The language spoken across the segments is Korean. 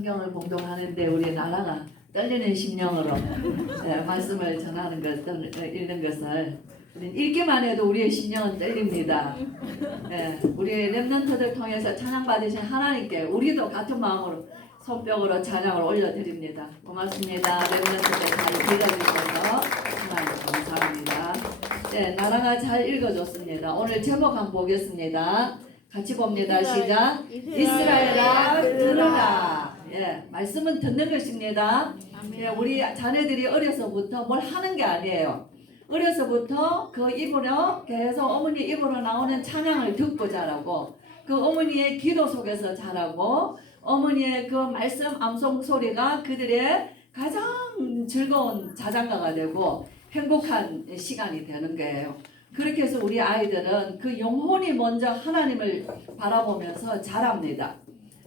성경을 봉독하는데 우리 나라가 떨리는 심령으로 말씀을 전하는 읽는 것을 우리는 읽기만 해도 우리의 심령은 떨립니다. 우리 렘넌트들 통해서 찬양 받으신 하나님께 우리도 같은 마음으로 손뼉으로 찬양을 올려드립니다. 고맙습니다. 렘넌트들 잘 읽어주셔서 하나님 감사합니다. 나라가 잘 읽어줬습니다. 오늘 제목 한번 보겠습니다. 같이 봅니다. 시작. 이스라엘아 들으라. 말씀은 듣는 것입니다. 우리 자녀들이 어려서부터 뭘 하는 게 아니에요. 어려서부터 그 입으로 계속 어머니 입으로 나오는 찬양을 듣고 자라고, 그 어머니의 기도 속에서 자라고, 어머니의 그 말씀 암송 소리가 그들의 가장 즐거운 자장가가 되고 행복한 시간이 되는 거예요. 그렇게 해서 우리 아이들은 그 영혼이 먼저 하나님을 바라보면서 자랍니다.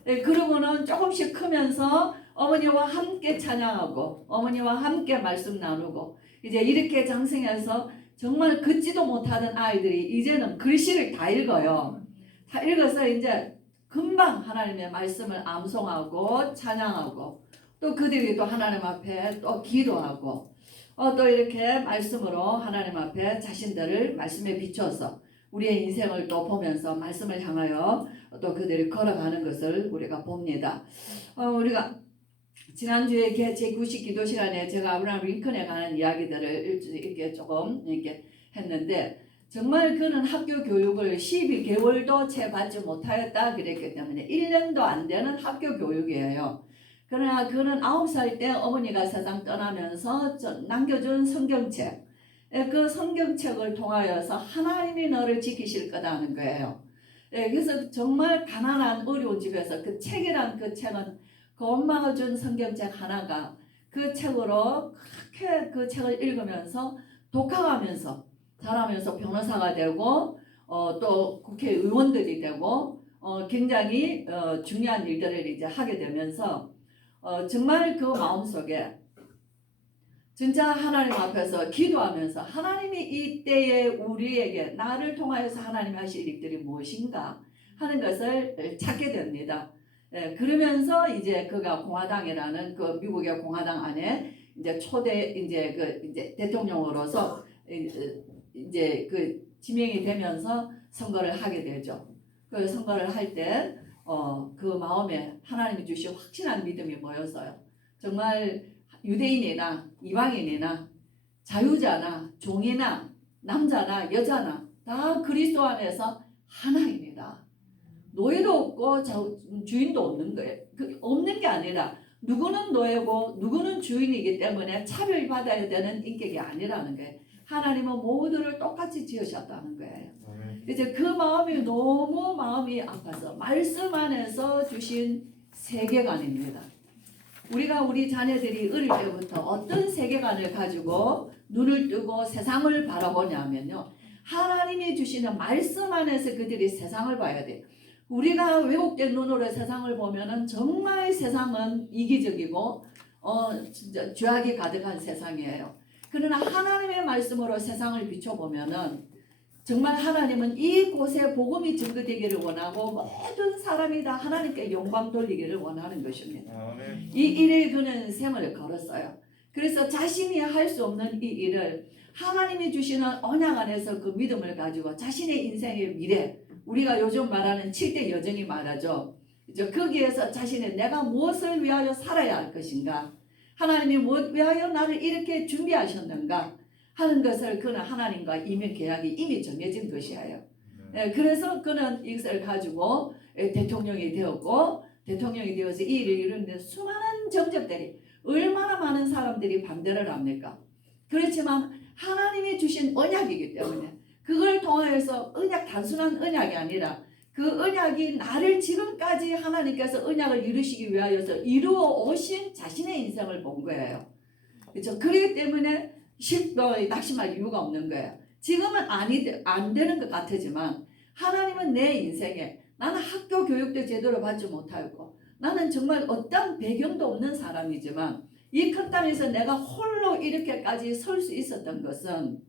그러고는 조금씩 크면서 어머니와 함께 찬양하고 어머니와 함께 말씀 나누고 이제 이렇게 장성해서 정말 긋지도 못하던 아이들이 이제는 글씨를 다 읽어요. 다 읽어서 이제 금방 하나님의 말씀을 암송하고 찬양하고 또 그들이 또 하나님 앞에 또 기도하고 또 이렇게 말씀으로 하나님 앞에 자신들을 말씀에 비춰서 우리의 인생을 또 보면서 말씀을 향하여 또 그들이 걸어가는 것을 우리가 봅니다. 우리가 지난주에 제90 기도 시간에 제가 아브라함 링컨에 관한 이야기들을 이렇게 조금 이렇게 했는데, 정말 그는 학교 교육을 12개월도 채 받지 못하였다 그랬기 때문에 1년도 안 되는 학교 교육이에요. 그러나 그는 9살 때 어머니가 세상 떠나면서 남겨준 성경책, 그 성경책을 통하여서 하나님이 너를 지키실 거다는 거예요. 그래서 정말 가난한 어려운 집에서 그 책이란 그 책은 그 엄마가 준 성경책 하나가 그 책으로 그렇게 그 책을 읽으면서 독학하면서 자라면서 변호사가 되고 또 국회의원들이 되고 굉장히 중요한 일들을 이제 하게 되면서 정말 그 마음속에 진짜 하나님 앞에서 기도하면서 하나님이 이때에 우리에게 나를 통하여서 하나님이 하실 일들이 무엇인가 하는 것을 찾게 됩니다. 그러면서 이제 그가 공화당이라는 그 미국의 공화당 안에 이제 초대 이제 대통령으로서 이제 그 지명이 되면서 선거를 하게 되죠. 그 선거를 할 때 그 마음에 하나님이 주신 확신한 믿음이 모여서요. 정말 유대인이나 이방인이나 자유자나 종이나 남자나 여자나 다 그리스도 안에서 하나입니다. 노예도 없고 주인도 없는 거예요. 없는 게 아니라 누구는 노예고 누구는 주인이기 때문에 차별받아야 되는 인격이 아니라는 거예요. 하나님은 모두를 똑같이 지으셨다는 거예요. 이제 그 마음이 너무 마음이 아파서 말씀 안에서 주신 세계관입니다. 우리가 우리 자녀들이 어릴 때부터 어떤 세계관을 가지고 눈을 뜨고 세상을 바라보냐면요, 하나님이 주시는 말씀 안에서 그들이 세상을 봐야 돼요. 우리가 왜곡된 눈으로 세상을 보면은 정말 세상은 이기적이고 진짜 죄악이 가득한 세상이에요. 그러나 하나님의 말씀으로 세상을 비춰보면은 정말 하나님은 이곳에 복음이 증거되기를 원하고 모든 사람이 다 하나님께 영광 돌리기를 원하는 것입니다. 이 일에 그는 생을 걸었어요. 그래서 자신이 할 수 없는 이 일을 하나님이 주시는 언약 안에서 그 믿음을 가지고 자신의 인생의 미래, 우리가 요즘 말하는 7대 여정이 말하죠. 거기에서 자신의 내가 무엇을 위하여 살아야 할 것인가, 하나님이 무엇 위하여 나를 이렇게 준비하셨는가 하는 것을 그는 하나님과 이미 계약이 이미 정해진 것이에요. 그래서 그는 이것을 가지고 대통령이 되었고, 대통령이 되어서 이 일을 이루는데 수많은 정적들이, 얼마나 많은 사람들이 반대를 합니까? 그렇지만 하나님이 주신 언약이기 때문에 그걸 통해서 언약, 단순한 언약이 아니라 그 언약이 나를 지금까지 하나님께서 언약을 이루시기 위하여서 이루어 오신 자신의 인생을 본 거예요. 그렇죠? 그렇기 때문에 낙심할 이유가 없는 거예요. 지금은 안 되는 것 같지만 하나님은 내 인생에, 나는 학교 교육도 제대로 받지 못하였고 나는 정말 어떤 배경도 없는 사람이지만 이 큰 땅에서 내가 홀로 이렇게까지 설 수 있었던 것은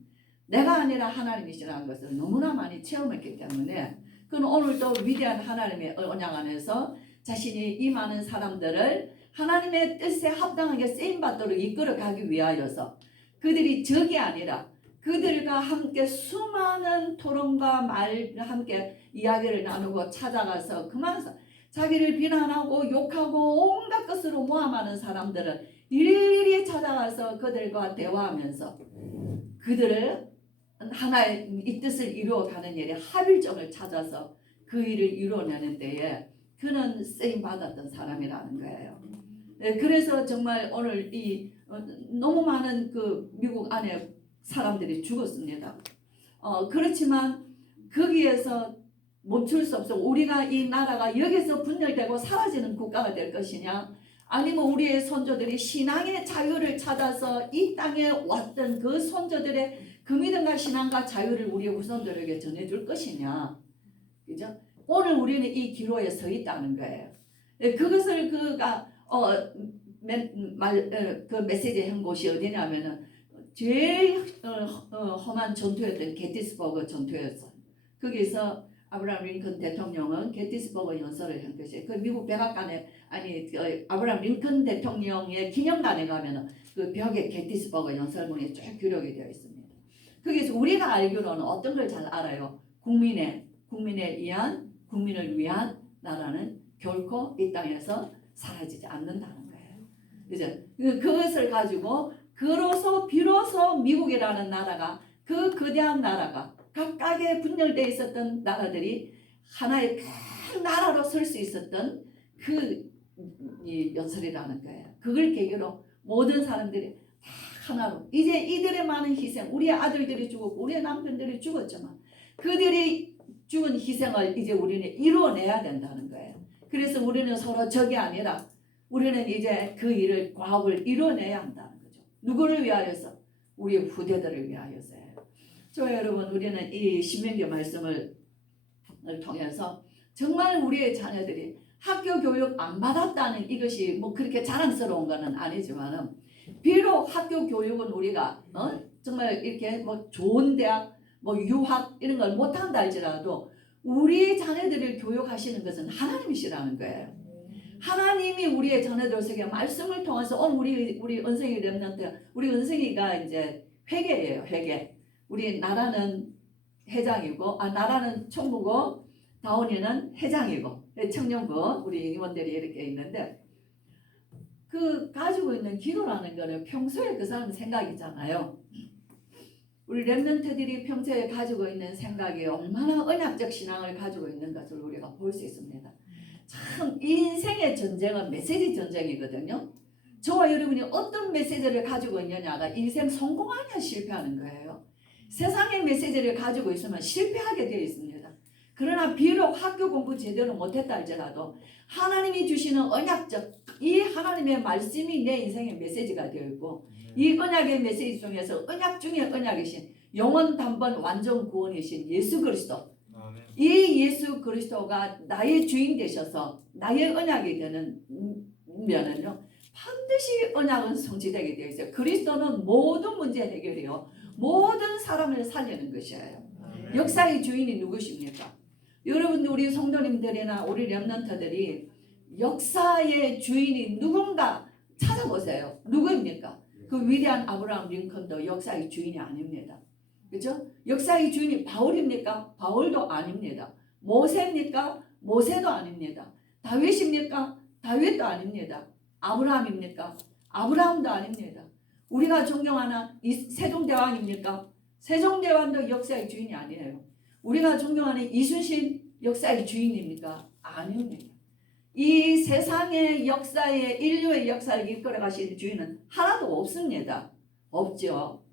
내가 아니라 하나님이시라는 것을 너무나 많이 체험했기 때문에 그는 오늘도 위대한 하나님의 언약 안에서 자신이 이 많은 사람들을 하나님의 뜻에 합당하게 쓰임받도록 이끌어가기 위하여서 그들이 적이 아니라 그들과 함께 수많은 토론과 말과 함께 이야기를 나누고 찾아가서 그만서 자기를 비난하고 욕하고 온갖 것으로 모함하는 사람들을 일일이 찾아가서 그들과 대화하면서 그들을 하나의 이 뜻을 이루어가는 일에 합일점을 찾아서 그 일을 이루어내는 데에 그는 쓰임받았던 사람이라는 거예요. 네, 그래서 정말 오늘 너무 많은 그 미국 안에 사람들이 죽었습니다. 그렇지만 거기에서 멈출 수 없어. 우리가 이 나라가 여기서 분열되고 사라지는 국가가 될 것이냐, 아니면 우리의 선조들이 신앙의 자유를 찾아서 이 땅에 왔던 그 선조들의 그 믿음과 신앙과 자유를 우리의 후손들에게 전해줄 것이냐, 그죠? 오늘 우리는 이 기로에 서 있다는 거예요. 그것을 그 메시지에 한 곳이 어디냐면은 제일 험한 전투였던 게티스버그 전투였어요. 거기서 아브라함 링컨 대통령은 게티스버그 연설을 한 것이에요. 그 미국 백악관에 아브라함 링컨 대통령의 기념관에 가면은 그 벽에 게티스버그 연설문이 쭉 기록이 되어 있습니다. 거기서 우리가 알기로는 어떤 걸 잘 알아요? 국민을 위한 나라는 결코 이 땅에서 사라지지 않는다는 거예요. 이제 그것을 가지고 비로소 미국이라는 나라가, 그 거대한 나라가 각각의 분열되어 있었던 나라들이 하나의 큰 나라로 설 수 있었던 이 연설이라는 거예요. 그걸 계기로 모든 사람들이 다 하나로, 이제 이들의 많은 희생, 우리의 아들들이 죽었고 우리의 남편들이 죽었지만 그들이 죽은 희생을 이제 우리는 이루어내야 된다는 거예요. 그래서 우리는 서로 적이 아니라 우리는 이제 그 일을, 과업을 이루어내야 한다는 거죠. 누구를 위하여서? 우리의 후대들을 위하여서요. 저 여러분, 우리는 이 신명기 말씀을 통해서 정말 우리의 자녀들이 학교 교육 안 받았다는 이것이 뭐 그렇게 자랑스러운 것은 아니지만은, 비록 학교 교육은 우리가 정말 이렇게 뭐 좋은 대학, 뭐 유학 이런 걸 못한다 할지라도 우리 자녀들을 교육하시는 것은 하나님이시라는 거예요. 하나님이 우리의 자녀들에게 말씀을 통해서 오늘 우리 은생이 렘넌트, 우리 은생이가 이제 회계예요. 회계. 우리 나라는 회장이고, 나라는 총무고, 다원이는 회장이고, 청년부 우리 임원들이 이렇게 있는데, 그 가지고 있는 기도라는 거는 평소에 그 사람 생각이잖아요. 우리 렘넌트들이 평소에 가지고 있는 생각이 얼마나 언약적 신앙을 가지고 있는 것을 우리가 볼 수 있습니다. 참 인생의 전쟁은 메시지 전쟁이거든요. 저와 여러분이 어떤 메시지를 가지고 있느냐가 인생 성공하냐 실패하는 거예요. 세상의 메시지를 가지고 있으면 실패하게 되어 있습니다. 그러나 비록 학교 공부 제대로 못했다 할지라도 하나님이 주시는 언약적 이 하나님의 말씀이 내 인생의 메시지가 되어 있고, 이 언약의 메시지 중에서 언약 중에 언약이신 영원 단번 완전 구원이신 예수 그리스도, 이 예수 그리스도가 나의 주인 되셔서 나의 언약이 되는 면은요, 반드시 언약은 성취되게 되어 있어요. 그리스도는 모든 문제 해결이요, 모든 사람을 살리는 것이에요. 역사의 주인이 누구십니까? 여러분, 우리 성도님들이나 우리 렘넌트들이 역사의 주인이 누군가 찾아보세요. 누구입니까? 그 위대한 아브라함 링컨도 역사의 주인이 아닙니다. 그렇죠? 역사의 주인이 바울입니까? 바울도 아닙니다. 모세입니까? 모세도 아닙니다. 다윗입니까? 다윗도 아닙니다. 아브라함입니까? 아브라함도 아닙니다. 우리가 존경하는 세종대왕입니까? 세종대왕도 역사의 주인이 아니에요. 우리가 존경하는 이순신 역사의 주인입니까? 아닙니다. 이 세상의 역사에, 인류의 역사를 이끌어 가시는 주인은 하나도 없습니다. 없죠.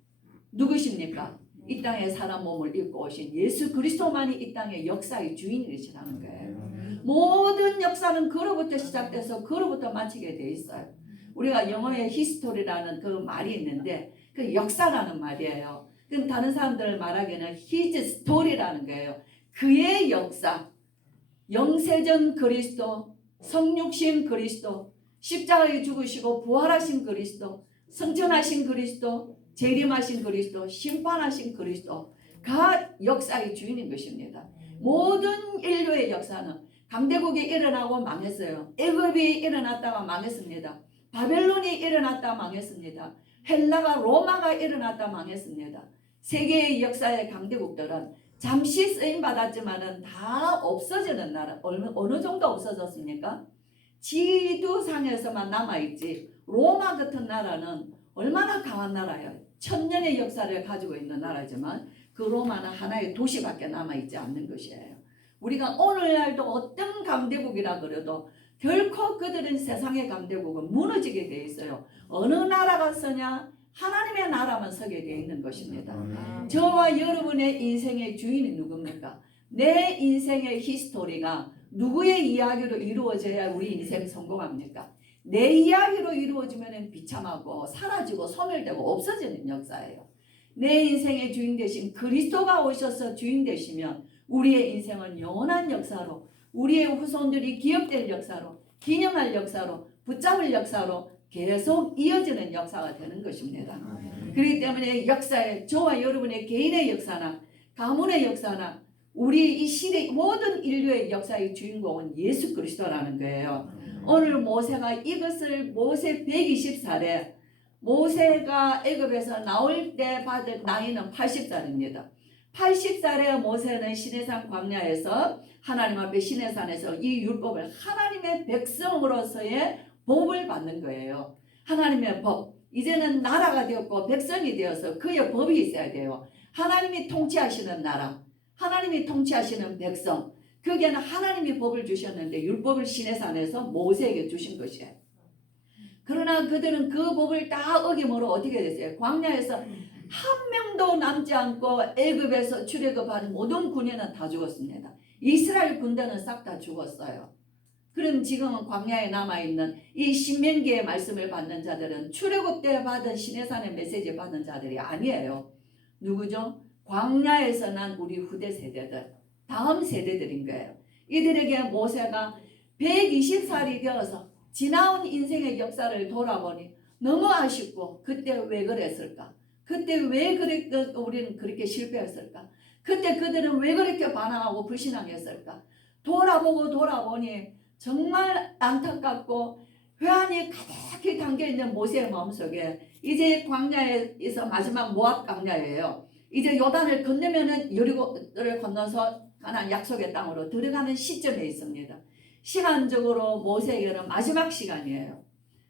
누구십니까? 이 땅에 사람 몸을 입고 오신 예수 그리스도만이 이 땅의 역사의 주인이시라는 거예요. 모든 역사는 그로부터 시작돼서 그로부터 마치게 돼 있어요. 우리가 영어에 히스토리라는 그 말이 있는데 그 역사라는 말이에요. 그럼 다른 사람들 말하기에는 his story라는 거예요. 그의 역사, 영세전 그리스도, 성육신 그리스도, 십자가에 죽으시고 부활하신 그리스도, 성천하신 그리스도, 재림하신 그리스도, 심판하신 그리스도가 역사의 주인인 것입니다. 모든 인류의 역사는 강대국이 일어나고 망했어요. 애굽이 일어났다가 망했습니다. 바벨론이 일어났다 망했습니다. 헬라가 로마가 일어났다 망했습니다. 세계의 역사의 강대국들은 잠시 쓰임받았지만은 다 없어지는 나라. 어느 정도 없어졌습니까? 지도상에서만 남아있지. 로마 같은 나라는 얼마나 강한 나라예요. 천년의 역사를 가지고 있는 나라지만 그 로마는 하나의 도시밖에 남아있지 않는 것이에요. 우리가 오늘날도 어떤 강대국이라 그래도 결코 그들은 세상의 강대국은 무너지게 돼 있어요. 어느 나라가 서냐? 하나님의 나라만 서게 돼 있는 것입니다. 저와 여러분의 인생의 주인이 누굽니까? 내 인생의 히스토리가 누구의 이야기로 이루어져야 우리 인생 성공합니까? 내 이야기로 이루어지면 비참하고 사라지고 소멸되고 없어지는 역사예요. 내 인생의 주인 되신 그리스도가 오셔서 주인 되시면 우리의 인생은 영원한 역사로, 우리의 후손들이 기억될 역사로, 기념할 역사로, 붙잡을 역사로 계속 이어지는 역사가 되는 것입니다. 그렇기 때문에 역사에 저와 여러분의 개인의 역사나 가문의 역사나 우리 이 시대 모든 인류의 역사의 주인공은 예수 그리스도라는 거예요. 오늘 모세가 이것을 모세 120살에 모세가 애굽에서 나올 때 받은 나이는 80살입니다. 80살에 모세는 시내산 광야에서 하나님 앞에 시내산에서 이 율법을 하나님의 백성으로서의 법을 받는 거예요. 하나님의 법. 이제는 나라가 되었고 백성이 되어서 그의 법이 있어야 돼요. 하나님이 통치하시는 나라, 하나님이 통치하시는 백성. 거기에는 하나님이 법을 주셨는데 율법을 시내산에서 모세에게 주신 것이에요. 그러나 그들은 그 법을 다 어김으로 어떻게 됐어요? 광야에서 한 명도 남지 않고 애굽에서 출애굽한 모든 군인은 다 죽었습니다. 이스라엘 군대는 싹 다 죽었어요. 그럼 지금은 광야에 남아있는 이 신명기의 말씀을 받는 자들은 출애굽 때 받은 시내산의 메시지 받는 자들이 아니에요. 누구죠? 광야에서 난 우리 후대 세대들, 다음 세대들인 거예요. 이들에게 모세가 120살이 되어서 지나온 인생의 역사를 돌아보니 너무 아쉽고 그때 왜 그랬을까? 그때 왜 우리는 그렇게 실패했을까? 그때 그들은 왜 그렇게 반항하고 불신앙했을까? 돌아보니 정말 안타깝고 회한이 가득히 담겨있는 모세의 마음속에 이제 광야에서 마지막 모압 광야예요. 이제 요단을 건너면은 여리고를 건너서 가나안 약속의 땅으로 들어가는 시점에 있습니다. 시간적으로 모세에게는 마지막 시간이에요.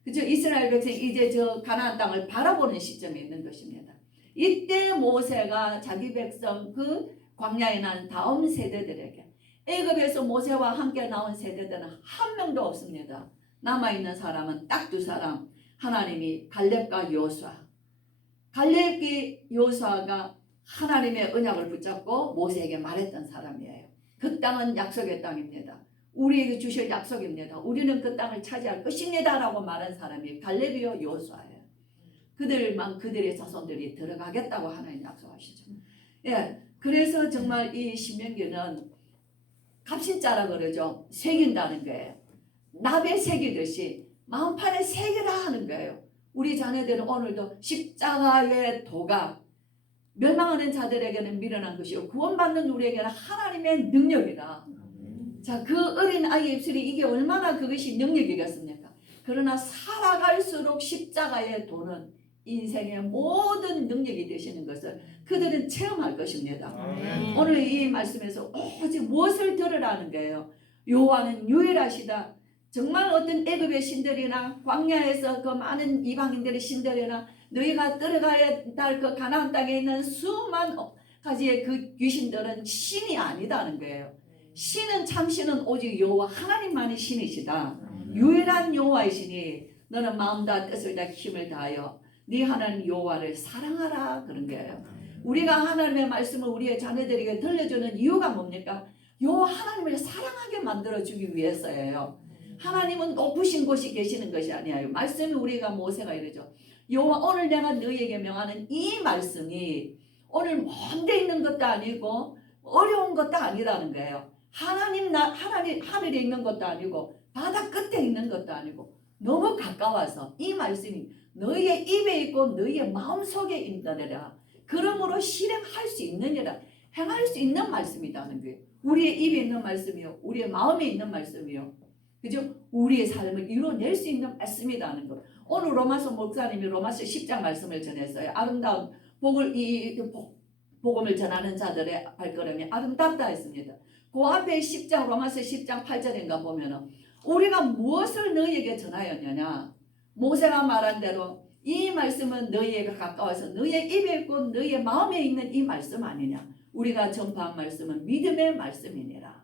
그죠? 이스라엘 백성이 이제 저 가나안 땅을 바라보는 시점에 있는 것입니다. 이때 모세가 자기 백성 그 광야에 난 다음 세대들에게 애굽에서 모세와 함께 나온 세대들은 한 명도 없습니다. 남아있는 사람은 딱 두 사람. 하나님이 갈렙과 여호수아. 갈렙과 여호수아가 하나님의 언약을 붙잡고 모세에게 말했던 사람이에요. 그 땅은 약속의 땅입니다. 우리에게 주실 약속입니다. 우리는 그 땅을 차지할 것입니다. 라고 말한 사람이 갈렙이요 여호수아예요. 그들의 자손들이 들어가겠다고 하나님 약속하시죠. 예, 그래서 정말 이 신명기는 갑신자라 그러죠. 새긴다는 거예요. 납에 새기듯이 마음판에 새기라 하는 거예요. 우리 자녀들은 오늘도 십자가의 도가 멸망하는 자들에게는 미련한 것이요 구원받는 우리에게는 하나님의 능력이다. 자, 그 어린 아이의 입술이 이게 얼마나 그것이 능력이겠습니까? 그러나 살아갈수록 십자가의 도는 인생의 모든 능력이 되시는 것을 그들은 체험할 것입니다. 오늘 이 말씀에서 오직 무엇을 들으라는 거예요? 여호와는 유일하시다. 정말 어떤 애굽의 신들이나 광야에서 그 많은 이방인들의 신들이나 너희가 들어가야 할 그 가나안 땅에 있는 수만 가지의 그 귀신들은 신이 아니다는 거예요. 신은 참신은 오직 여호와 하나님만이 신이시다. 유일한 여호와이시니 너는 마음 다 뜻을 다 힘을 다하여 네 하나님 여호와를 사랑하라 그런 거예요. 우리가 하나님의 말씀을 우리의 자녀들에게 들려주는 이유가 뭡니까? 여호와 하나님을 사랑하게 만들어주기 위해서예요. 하나님은 높으신 곳이 계시는 것이 아니에요. 말씀이 우리가 모세가 이러죠. 여호와 오늘 내가 너희에게 명하는 이 말씀이 오늘 먼데 있는 것도 아니고 어려운 것도 아니라는 거예요. 하나님 하늘에 있는 것도 아니고 바다 끝에 있는 것도 아니고 너무 가까워서 이 말씀이 너희의 입에 있고 너희의 마음속에 있느니라. 그러므로 실행할 수 있느니라. 행할 수 있는 말씀이라는 거예요. 우리의 입에 있는 말씀이요. 우리의 마음에 있는 말씀이요. 그죠? 우리의 삶을 이루어낼 수 있는 말씀이라는 것. 오늘 로마서 목사님이 로마서 10장 말씀을 전했어요. 아름다운 복음을 전하는 자들의 발걸음이 아름답다 했습니다. 그 앞에 10장 로마서 10장 8절인가 보면은 우리가 무엇을 너희에게 전하였느냐. 모세가 말한 대로 이 말씀은 너희에게 가까워서 너희의 입에 있고 너희의 마음에 있는 이 말씀 아니냐. 우리가 전파한 말씀은 믿음의 말씀이니라.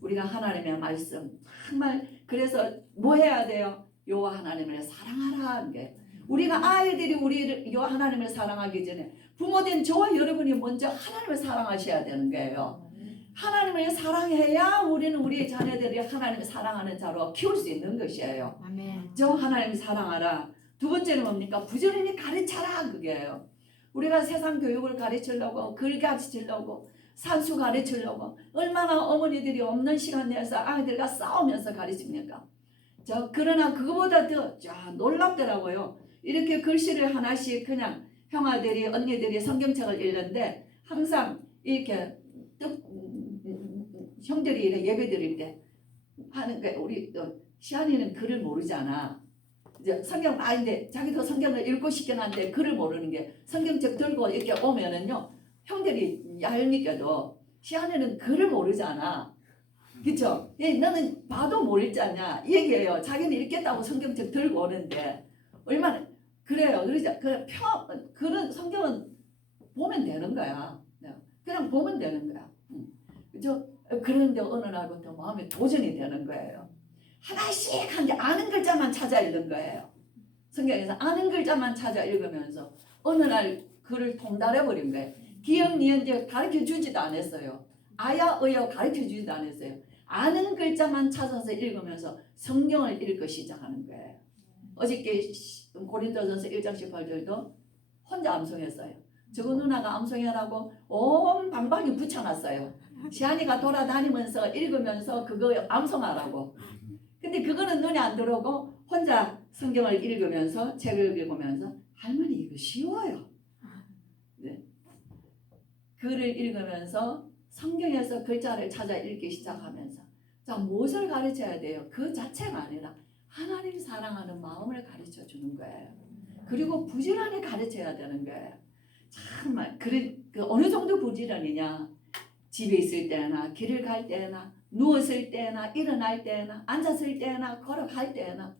우리가 하나님의 말씀 정말 그래서 뭐 해야 돼요? 여호와 하나님을 사랑하라 하는 게 우리가 아이들이 우리 여호와 하나님을 사랑하기 전에 부모된 저와 여러분이 먼저 하나님을 사랑하셔야 되는 거예요. 하나님을 사랑해야 우리는 우리 자녀들이 하나님을 사랑하는 자로 키울 수 있는 것이에요. 아멘. 저 하나님 사랑하라. 두 번째는 뭡니까? 부지런히 가르쳐라 그게요. 우리가 세상 교육을 가르치려고 글 가르치려고 산수 가르치려고 얼마나 어머니들이 없는 시간 내서 아이들과 싸우면서 가르칩니까? 그러나 그거보다 더 놀랍더라고요. 이렇게 글씨를 하나씩 그냥 형아들이 언니들이 성경책을 읽는데 항상 이렇게 형들이 예배 드릴 때 하는 게 우리 시안이는 글을 모르잖아. 이제 성경 아닌데 자기도 성경을 읽고 싶긴 한데 글을 모르는 게 성경책 들고 이렇게 오면은요 형들이 얄밉게도 시안이는 글을 모르잖아. 그쵸? 너는 봐도 모르잖냐 이 얘기예요. 자기는 읽겠다고 성경책 들고 오는데 얼마나 그래요. 그러자 그런 성경은 보면 되는 거야. 그냥 보면 되는 거야. 그죠? 그런데 어느 날부터 마음에 도전이 되는 거예요. 하나씩 한 게 아는 글자만 찾아 읽는 거예요. 성경에서 아는 글자만 찾아 읽으면서 어느 날 글을 통달해 버린 거예요. 기억, 니은 가르쳐 주지도 않았어요. 아야, 어여 가르쳐 주지도 않았어요. 아는 글자만 찾아서 읽으면서 성경을 읽기 시작하는 거예요. 어저께 고린도전서 1장 18절도 혼자 암송했어요. 저거 누나가 암송해라고 온 방방이 붙여놨어요. 시안이가 돌아다니면서 읽으면서 그거 암송하라고. 근데 그거는 눈에 안 들어오고 혼자 성경을 읽으면서 책을 읽으면서 할머니 이거 쉬워요. 네. 글을 읽으면서 성경에서 글자를 찾아 읽기 시작하면서 자 무엇을 가르쳐야 돼요? 그 자체가 아니라 하나님 사랑하는 마음을 가르쳐 주는 거예요. 그리고 부지런히 가르쳐야 되는 거예요. 정말 어느 정도 부지런이냐? 집에 있을 때나 길을 갈 때나 누웠을 때나 일어날 때나 앉았을 때나 걸어갈 때나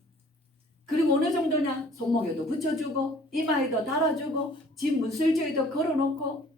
그리고 어느 정도냐? 손목에도 붙여주고 이마에도 달아주고 집 문설주에도 걸어놓고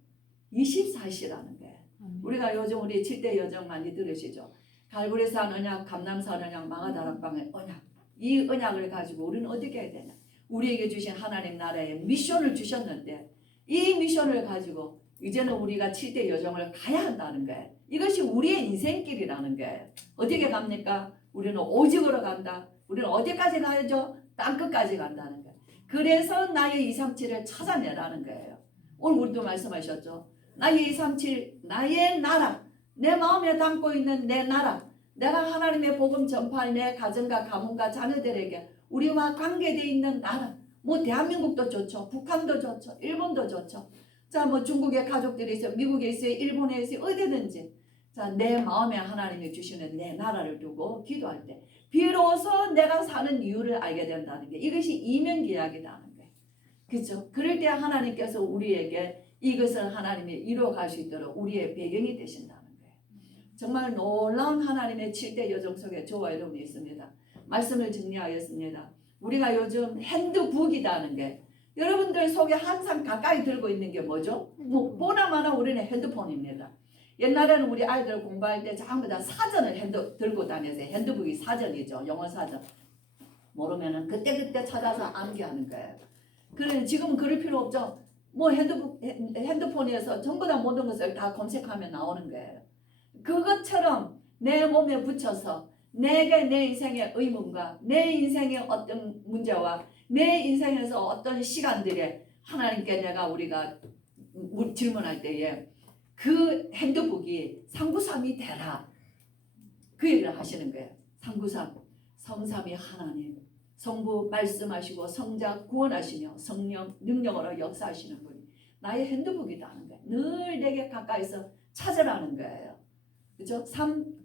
24시라는 거예요. 우리가 요즘 우리 7대 여정 많이 들으시죠? 갈보리산 언약, 감남산 언약, 마가다락방의 언약 이 언약을 가지고 우리는 어떻게 해야 되냐? 우리에게 주신 하나님 나라의 미션을 주셨는데 이 미션을 가지고 이제는 우리가 7대 여정을 가야 한다는 거예요. 이것이 우리의 인생길이라는 거예요. 어떻게 갑니까? 우리는 오직으로 간다. 우리는 어디까지 가야죠? 땅끝까지 간다는 거예요. 그래서 나의 237을 찾아내라는 거예요. 오늘 우리도 말씀하셨죠. 나의 237, 나의 나라, 내 마음에 담고 있는 내 나라, 내가 하나님의 복음 전파할 내 가정과 가문과 자녀들에게 우리와 관계되어 있는 나라, 뭐 대한민국도 좋죠. 북한도 좋죠. 일본도 좋죠. 자, 뭐 중국에 가족들이 있어요. 미국에 있어요. 일본에 있어요. 어디든지. 자, 내 마음에 하나님이 주시는 내 나라를 두고 기도할 때 비로소 내가 사는 이유를 알게 된다는 게 이것이 이면기약이라는 거예요. 그렇죠? 그럴 때 하나님께서 우리에게 이것을 하나님이 이루어갈 수 있도록 우리의 배경이 되신다는 거예요. 정말 놀라운 하나님의 7대 여정 속에 저와 여러분이 있습니다. 말씀을 정리하였습니다. 우리가 요즘 핸드북이라는 게 여러분들 속에 항상 가까이 들고 있는 게 뭐죠? 뭐 보나마나 우리는 핸드폰입니다. 옛날에는 우리 아이들 공부할 때 전부 다 사전을 들고 다녔어요. 핸드북이 사전이죠. 영어 사전. 모르면은 그때그때 찾아서 암기하는 거예요. 그런데 지금은 그럴 필요 없죠. 뭐 핸드폰에서 전부 다 모든 것을 다 검색하면 나오는 거예요. 그것처럼 내 몸에 붙여서 내게 내 인생의 의문과 내 인생의 어떤 문제와 내 인생에서 어떤 시간들에 하나님께 우리가 질문할 때에 그 핸드북이 상구삼이 되라. 그 얘기를 하시는 거예요. 상구삼, 성삼이 하나님, 성부 말씀하시고 성자 구원하시며 성령 능력으로 역사하시는 분이 나의 핸드북이다 하는 거예요. 늘 내게 가까이서 찾으라는 거예요. 그렇죠?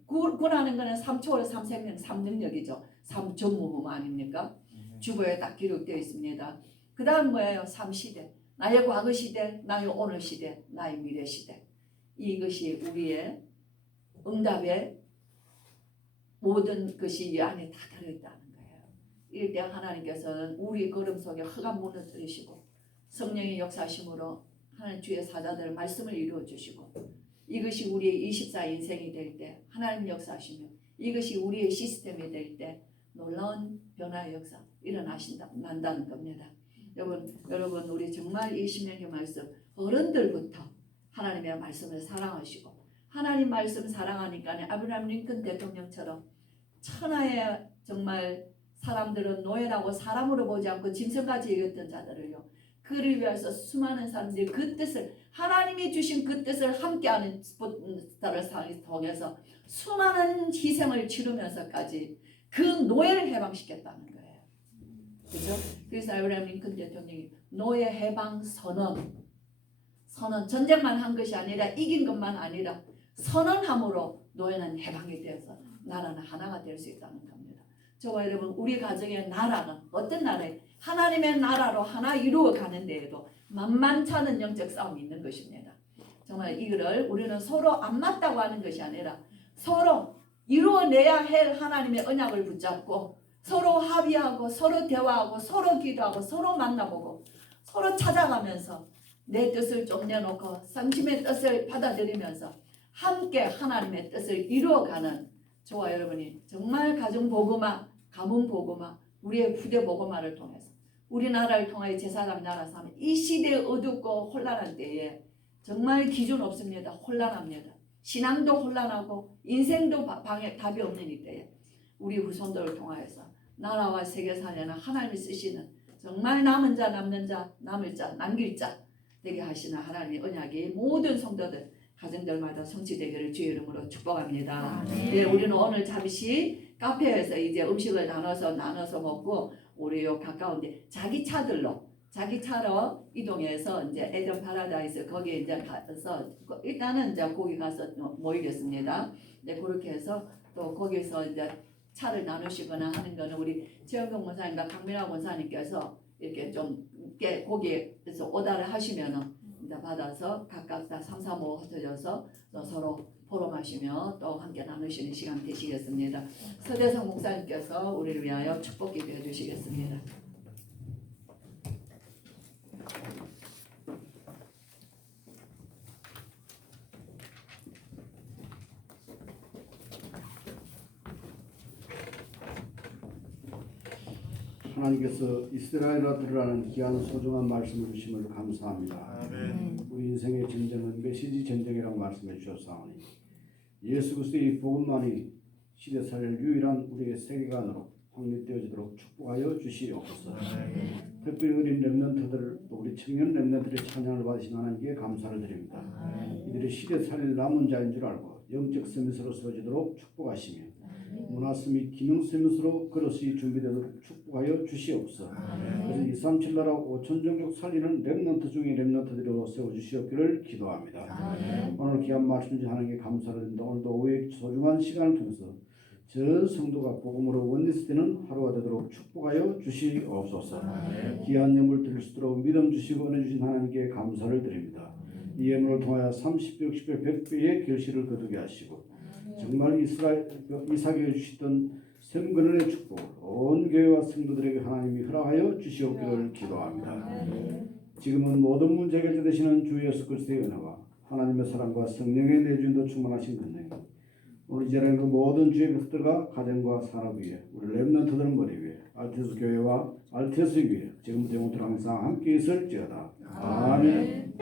구라는 거는 3초월 3생명 3능력이죠. 3전무후무 아닙니까? 주보에 딱 기록되어 있습니다. 그 다음 뭐예요? 3시대. 나의 과거 시대, 나의 오늘 시대, 나의 미래 시대. 이것이 우리의 응답의 모든 것이 이 안에 다 들어있다는 거예요. 이때 하나님께서는 우리 걸음 속에 흑암 무너뜨리시고 성령의 역사심으로 하나님 주의 사자들 말씀을 이루어 주시고 이것이 우리의 24 인생이 될 때 하나님 역사하시며 이것이 우리의 시스템이 될 때 놀라운 변화의 역사 일어난다는 겁니다. 여러분 우리 정말 이 신명기 말씀 어른들부터 하나님의 말씀을 사랑하시고 하나님 말씀 사랑하니까 아브라함 링컨 대통령처럼 천하의 정말 사람들은 노예라고 사람으로 보지 않고 짐승같이 여겼던 자들을요. 그를 위해서 수많은 사람들이 그 뜻을 하나님이 주신 그 뜻을 함께하는 스포츠를 통해서 수많은 희생을 치르면서까지 그 노예를 해방시켰다는 거예요. 그렇죠? 그래서 아브라함 링컨 대통령이 노예 해방 선언 전쟁만 한 것이 아니라 이긴 것만 아니라 선언함으로 노예는 해방이 되어서 나라는 하나가 될 수 있다는 겁니다. 저와 여러분 우리 가정의 나라는 어떤 나라예요? 하나님의 나라로 하나 이루어 가는 데에도 만만찮은 영적 싸움이 있는 것입니다. 정말 이거를 우리는 서로 안 맞다고 하는 것이 아니라 서로 이루어내야 할 하나님의 언약을 붙잡고 서로 합의하고 서로 대화하고 서로 기도하고 서로 만나보고 서로 찾아가면서 내 뜻을 좀 내놓고 상심의 뜻을 받아들이면서 함께 하나님의 뜻을 이루어가는 저와 여러분이 정말 가정보고마, 가문보고마, 우리의 후대보고마를 통해서 우리나라를 통하여 제4강 나라 사면 이 시대에 어둡고 혼란한 때에 정말 기준 없습니다. 혼란합니다. 신앙도 혼란하고 인생도 답이 없는 이때에 우리 후손들을 통하여서 나라와 세계 살려는 하나님이 쓰시는 정말 남은 자 남는 자 남을 자 남길 자 되게 하시는 하나님의 언약이 모든 성도들 가정들마다 성취되기를 주의 이름으로 축복합니다. 네, 우리는 오늘 잠시 카페에서 이제 음식을 나눠서 먹고 우리 요 가까운데 자기 차로 이동해서 이제 에덴 파라다이스 거기에 이제 가서 일단은 이제 거기 가서 모이겠습니다. 네, 그렇게 해서 또 거기서 이제 차를 나누시거나 하는 거는 우리 최영경 원사님과 강민아 원사님께서 이렇게 좀 거기에서 오다를 하시면은 이제 받아서 각각 다 3, 4, 5 흩어져서 서로 포럼하시며 또 함께 나누시는 시간 되시겠습니다. 서대성 목사님께서 우리를 위하여 축복 기도해 주시겠습니다. 하나님께서 이스라엘아 들으라는 귀한 소중한 말씀을 주심을 감사합니다. 아멘. 우리 인생의 전쟁은 메시지 전쟁이라고 말씀해 주셨사오니 예수 그리스도의 복음만이 시대 살릴 유일한 우리의 세계관으로 확립되어지도록 축복하여 주시옵소서. 특별히 어린 렘넌트들 또 우리 청년 렘넌트들의 찬양을 받으신 하나님께 감사를 드립니다. 이들이 시대 살릴 남은 자인 줄 알고 영적 서밋으로 서지도록 축복하시며 문화스 및 기능 서밋으로 그릇이 준비되도록 축복하여 주시옵소서. 그래서 237 나라 5천 종족 살리는 렘넌트 중에 렘넌트들로 세워주시옵기를 기도합니다. 오늘 귀한 말씀 주신 하나님께 감사를 드립니다. 오늘도 오후의 소중한 시간을 통해서 전 성도가 복음으로 원리스되는 하루가 되도록 축복하여 주시옵소서. 귀한 예물 드릴 수 있도록 믿음 주시고 은혜 주신 하나님께 감사를 드립니다. 이 예물을 통하여 30배, 60배, 100배의 결실을 거두게 하시고 정말 이삭에 주시던 sem근원의 축복을 온 교회와 성도들에게 하나님이 허락하여 주시옵기를 기도합니다. 지금은 모든 문제 해결되시는 주 예수 그리스도의 은혜와 하나님의 사랑과 성령의 내주인도 충만하신 은혜 오늘 이제는 그 모든 주의 백성들과 가정과 산업 위에 우리 렘넌트들은 머리 위에 알테스 교회와 알테스 위에 지금부터 영원토록 항상 함께 있을지어다. 아멘.